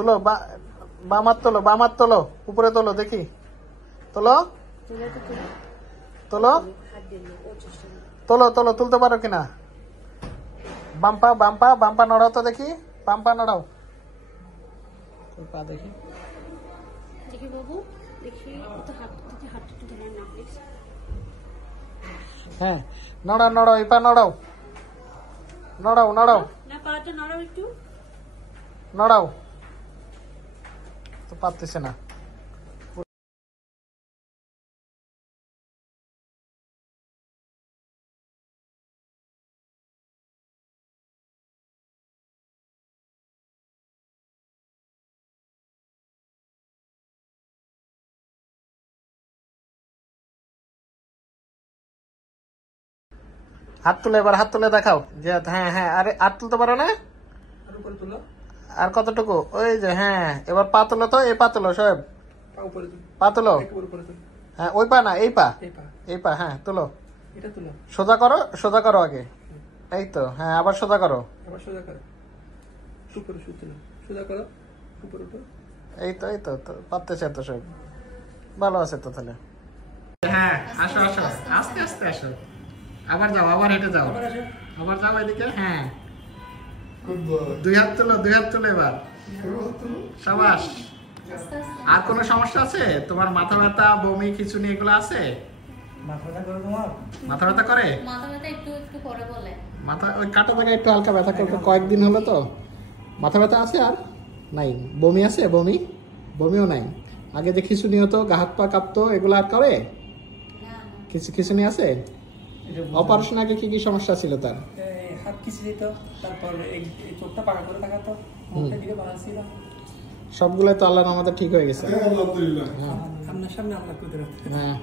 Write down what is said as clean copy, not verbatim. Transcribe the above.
তুলো, বাম হাত তোলো, উপরে তোলো দেখি, তোলো তোলো তোলো তোলো, তুলতে পারো কিনা? বাম্পা নড়াও তো দেখি, বাম্পা নড়াও, পা দেখি। হ্যাঁ, নড়াও, এই পা নড়াও, নড়াও তো পারতেছে না। হাত তুলে, এবার হাত তুলে দেখাও যে হ্যাঁ, আরে হাত তুলতে পারো না? আর কতটুকু? ওই যে হ্যাঁ, এবার পা তুলো তো, এই পা তুলো সব, পা তুলো। হ্যাঁ, ওই পা না, এই পা, হ্যাঁ তুলো, সোজা করো আগে, এই তো, হ্যাঁ আবার সোজা করো, এই তো পারতেছে তো সব, ভালো আছে তো তাহলে। হ্যাঁ, আসো আস্তে আসো, আবার যাও, আবার হেঁটে যাও, আবার যাও এদিকে। হ্যাঁ, দুই হাত তোলো এবার, সাবাস। আর কোনো সমস্যা আছে তোমার? মাথা ব্যথা, বমি, খিঁচুনি এগুলো আছে? মাথা ব্যথা করে? মাথা ওই কাটা জায়গায় একটু হালকা ব্যথা করবে, কয়েকদিন হলো তো। মাথা ব্যথা আছে আর নাই? বমি আছে? বমিও নাই। আগে যে খিঁচুনি হতো, গা হাত পা কাঁপতো, এগুলো আর করে? খিঁচুনি আছে? অপারেশন আগে কি সমস্যা ছিল তার? হাত খিচে যেত, তারপর এই চোখটা পাকা করে থাকাতো, মুখটা দিকে বাঁকা ছিল। সবগুলো তো আল্লাহর রহমতে ঠিক হয়ে গেছে। আপনার সামনে আল্লাহ কুদরত। হ্যাঁ।